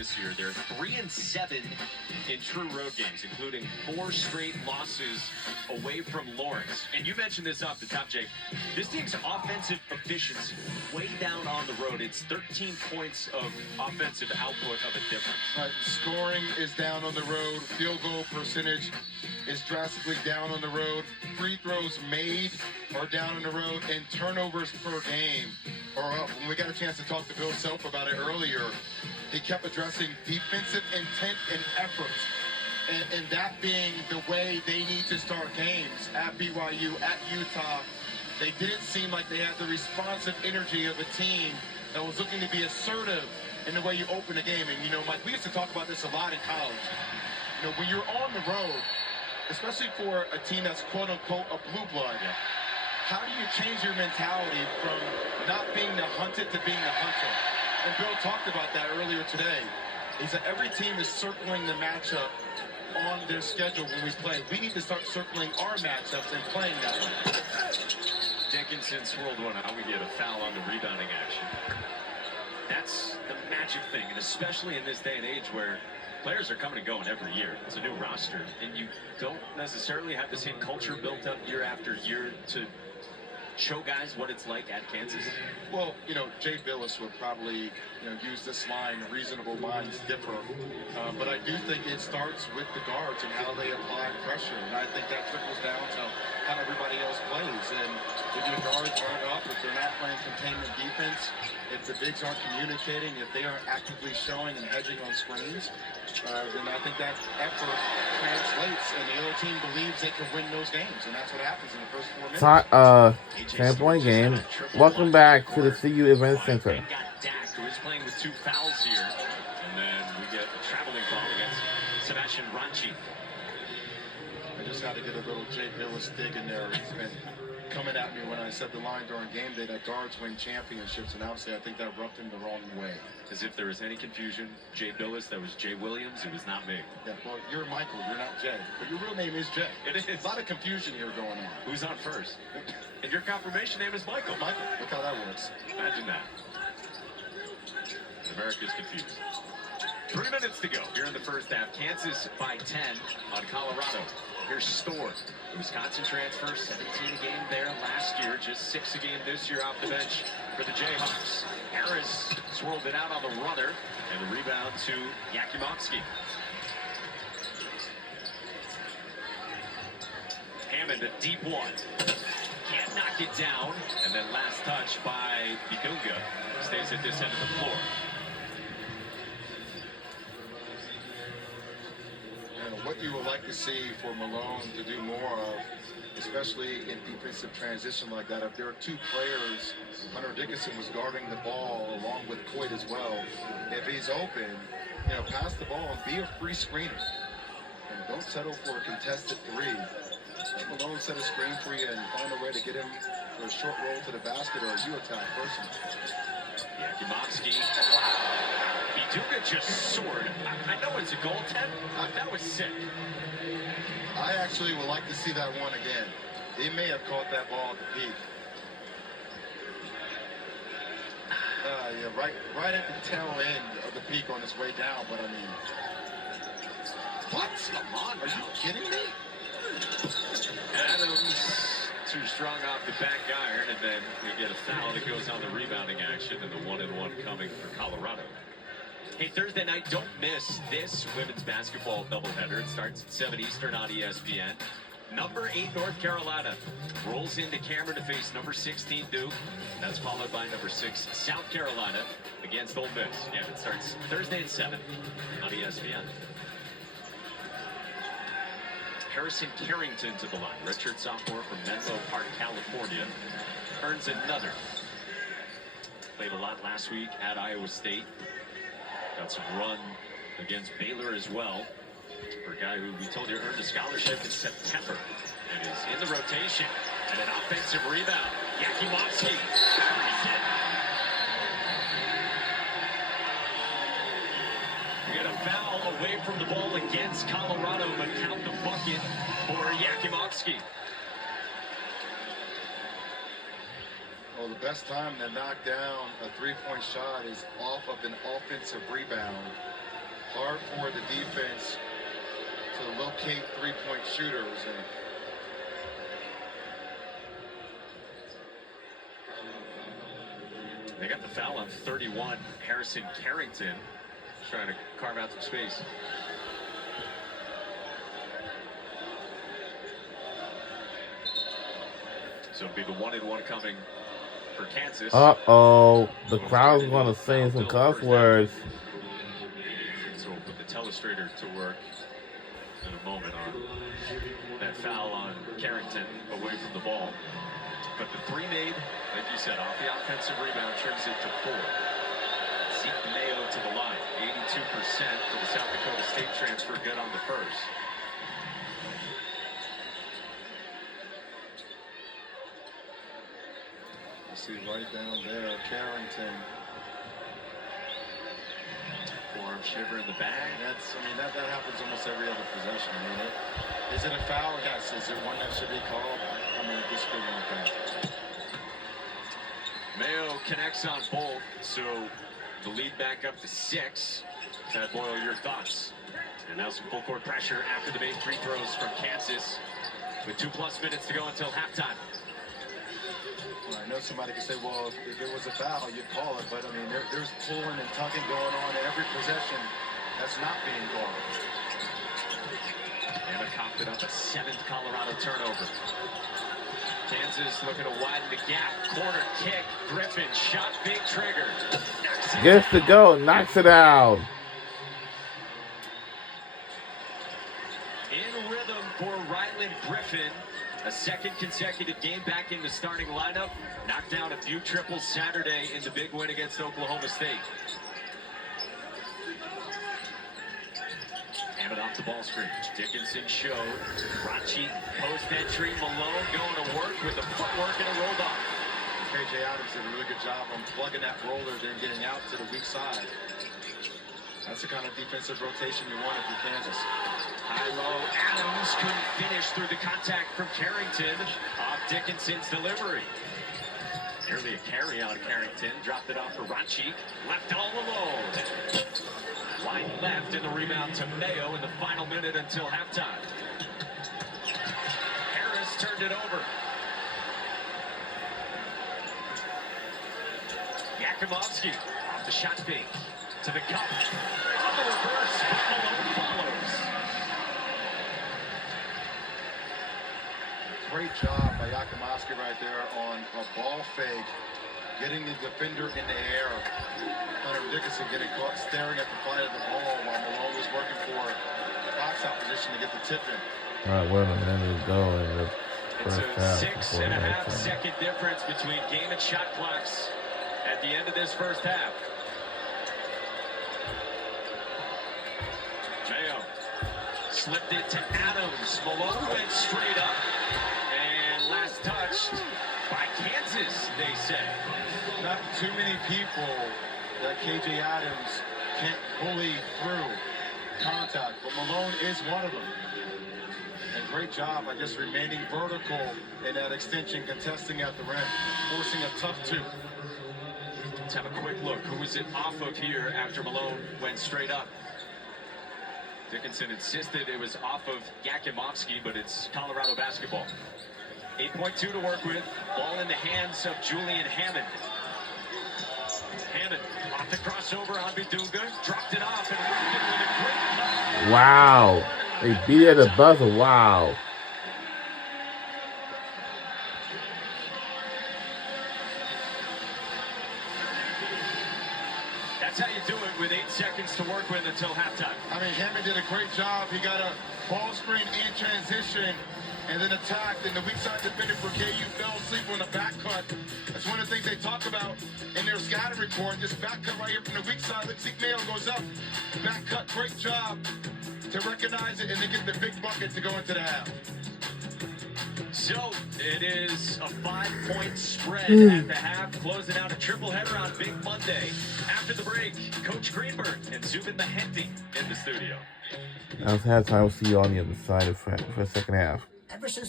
this year. They're 3-7 in true road games, including 4 straight losses away from Lawrence. And you mentioned this off the top, Jake. This team's offensive efficiency way down on the road. It's 13 points of offensive output of a difference. Scoring is down on the road. Field goal percentage is drastically down on the road. Free throws made are down on the road, and turnovers per game are up. When we got a chance to talk to Bill Self about it earlier, he kept addressing defensive intent and effort, and that being the way they need to start games at BYU, at Utah. They didn't seem like they had the responsive energy of a team that was looking to be assertive in the way you open a game. And, Mike, we used to talk about this a lot in college. When you're on the road, especially for a team that's quote-unquote a blue blood, how do you change your mentality from not being the hunted to being the hunter? And Bill talked about that earlier today. He said every team is circling the matchup on their schedule when we play. We need to start circling our matchups and playing that way. Dickinson swirled one out. We get a foul on the rebounding action. That's the magic thing, and especially in this day and age where players are coming and going every year. It's a new roster, and you don't necessarily have the same culture built up year after year to show guys what it's like at Kansas. Well, Jay Billis would probably, use this line, reasonable minds differ. But I do think it starts with the guards and how they apply pressure. And I think that trickles down to how everybody else plays. And if your guards aren't up, if they're not playing containment defense, if the bigs aren't communicating, if they aren't actively showing and hedging on screens, then I think that effort translates, and the other team believes they can win those games, and that's what happens in the first 4 minutes. Standpoint game. Welcome back to the CU Event Center. We got Dak, who is playing with 2 fouls here, and then we get a traveling ball against Sebastian Ranchi. I just had to get a little Jay Billis dig in there. He's been coming at me when I said the line during game day that guards win championships, and obviously I think that rubbed him the wrong way. As if there was any confusion, Jay Billis, that was Jay Williams, it was not me. Yeah, well, you're Michael, you're not Jay. But your real name is Jay. It is. A lot of confusion here going on. Who's on first? And your confirmation name is Michael. Michael, look how that works. Imagine that. America's confused. 3 minutes to go here in the first half. Kansas by 10 on Colorado. Here's Storr, the Wisconsin transfer, 17 a game there last year, just 6 a game this year off the bench for the Jayhawks. Harris swirled it out on the runner, and the rebound to Yakimovsky. Hammond, a deep one. Can't knock it down, and then last touch by Bidunga. Stays at this end of the floor. What you would like to see for Malone to do more of, especially in defensive transition like that, if there are 2 players, Hunter Dickinson was guarding the ball along with Coit as well. If he's open, pass the ball and be a free screener. And don't settle for a contested 3. Let Malone set a screen for you and find a way to get him for a short roll to the basket or a U-attack person. Yakimovsky. Bidunga just soared. I know it's a goal, Ted. That was sick. I actually would like to see that one again. He may have caught that ball at the peak. Right at the tail end of the peak on his way down, but I mean... What? Come on, are you kidding me? Adams too strong off the back iron, and then we get a foul that goes on the rebounding action, and the 1-and-1 coming for Colorado. Hey, Thursday night, don't miss this women's basketball doubleheader. It starts at 7 Eastern on ESPN. Number 8 North Carolina rolls into Cameron to face number 16 Duke. That's followed by number 6 South Carolina against Ole Miss. Yeah, it starts Thursday at 7 on ESPN. Harrison Carrington to the line. Redshirt sophomore from Menlo Park, California. Earns another. Played a lot last week at Iowa State. Got some run against Baylor as well. For a guy who we told you earned a scholarship in September. And is in the rotation. And an offensive rebound. Yakimovsky. We get a foul away from the ball against Colorado, but count the bucket for Yakimovsky. Well, the best time to knock down a 3-point shot is off of an offensive rebound. for the defense to locate three-point shooters. And they got the foul on 31. Harrison Carrington trying to carve out some space. So it'll be the 1-and-1 coming for Kansas. Uh-oh. The crowd's going to say some cuss words. So we'll put the telestrator to work in a moment on that foul on Carrington away from the ball. But the three made, like you said, off the offensive rebound, trims it to 4. Zeke Mayo to the line, 82% for the South Dakota State transfer, good on the first. you see right down there, Carrington. Forearm shiver in the bag. That happens almost every other possession. Is it a foul? Yes. Is it one that should be called? I'm going to disagree with that. Mayo connects on both, so the lead back up to 6. Chad Boyle, your thoughts? And now some full court pressure after the base free throws from Kansas with 2+ minutes to go until halftime. Well, I know somebody could say, well, if it was a foul, you'd call it. But, there's pulling and tugging going on in every possession that's not being called. And coughed it up, a 7th Colorado turnover. Kansas looking to widen the gap. Corner kick. Griffin shot, big trigger. Gets to go, knocks it out. In rhythm for Ryland Griffin. A second consecutive game back in the starting lineup. Knocked down a few triples Saturday in the big win against Oklahoma State. Hammond off the ball screen. Dickinson showed. Rachi post entry. Malone going to work with the footwork and a rolled off. KJ Adams did a really good job on plugging that roller, then getting out to the weak side. That's the kind of defensive rotation you want if you're Kansas. High-low. Adams couldn't finish through the contact from Carrington off Dickinson's delivery. Nearly a carry out of Carrington. Dropped it off for Rachi. Left all alone. Wide left in the rebound to Mayo in the final minute until halftime. Harris turned it over. Yakimovsky off the shot fake to the cup. On the reverse, Malone follows. Great job by Yakimovsky right there on a ball fake, getting the defender in the air. Hunter Dickinson getting caught staring at the flight of the ball while Malone was working for the box out position to get the tip in. All right, well, a minute to go in the It's first a half. 6.5 second difference between game and shot clocks at the end of this first half. Mayo slipped it to Adams. Malone went straight up. And last touched by Kansas, they say. Not too many people that KJ Adams can't bully through contact, but Malone is one of them. And great job, I guess, remaining vertical in that extension, contesting at the rim, forcing a tough 2. Let's have a quick look. Who was it off of here after Malone went straight up? Dickinson insisted it was off of Yakimovsky, but it's Colorado basketball. 8.2 to work with. Ball in the hands of Julian Hammond. Hammond off the crossover on Bidunga. Dropped it off and wrapped it with a great cut. Wow. They beat at the buzzer. Wow. That's how you do it with 8 seconds to work with until halftime. Hammond did a great job. He got a ball screen in transition and then attacked, and the weak side defender for KU fell asleep on the back cut. That's one of the things they talk about in their scouting report. This back cut right here from the weak side. Look, Zeke Mayo goes up. Back cut, great job to recognize it and then get the big bucket to go into the half. So it is a 5-point spread at the half, closing out a triple header on Big Monday. After the break, Coach Greenberg and Zubin Mehenti in the studio. That was halftime. We'll see you on the other side for the second half. Ever since